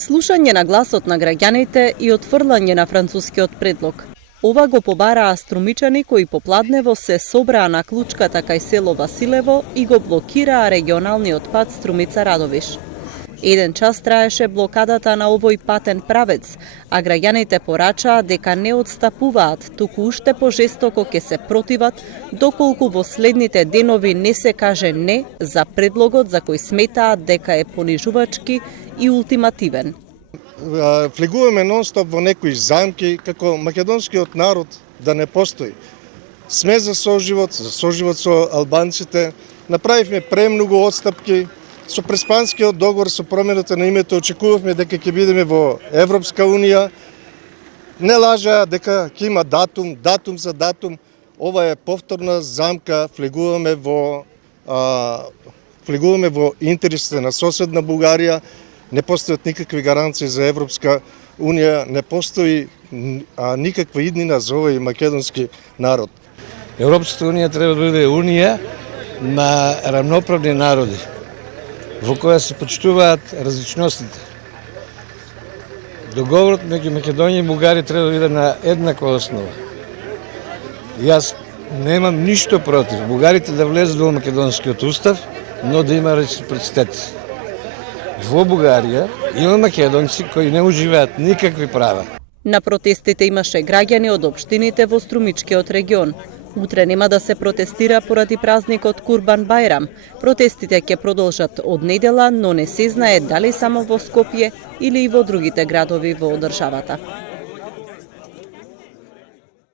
Слушање на гласот на граѓаните и отфрлање на францускиот предлог. Ова го побараа струмичани кои попладнево се собраа на клучката кај село Василево и го блокираа регионалниот пат Струмица Радовиш. Еден час траеше блокадата на овој патен правец, а граѓаните порачаа дека не отстапуваат, туку уште пожестоко ќе се противат доколку во следните денови не се каже не за предлогот за кој сметаат дека е понижувачки и ултимативен. Влегуваме нон-стоп во некои замки како македонскиот народ да не постои. Сме за соживот со албанците, направивме премногу отстапки. Со Преспанскиот договор, со промената на името, очекувавме дека ќе бидеме во Европска Унија. Не лажаа дека ќе има датум за датум. Ова е повторна замка, влегуваме во интересите на соседна Бугарија. Не постојат никакви гаранции за Европска Унија, не постои никаква иднина за овој македонски народ. Европската Унија треба да биде унија на рамноправни народи, во која се почитуваат различностите. Договорот меѓу Македонија и Бугарија треба да биде на еднаква основа. Јас немам ништо против бугарите да влезат во македонскиот устав, но да има реципроцитет. Во Бугарија има македонци кои не уживаат никакви права. На протестите имаше граѓани од општините во Струмичкиот регион. Утре нема да се протестира поради празникот Курбан Бајрам. Протестите ќе продолжат од недела, но не се знае дали само во Скопје или и во другите градови во државата.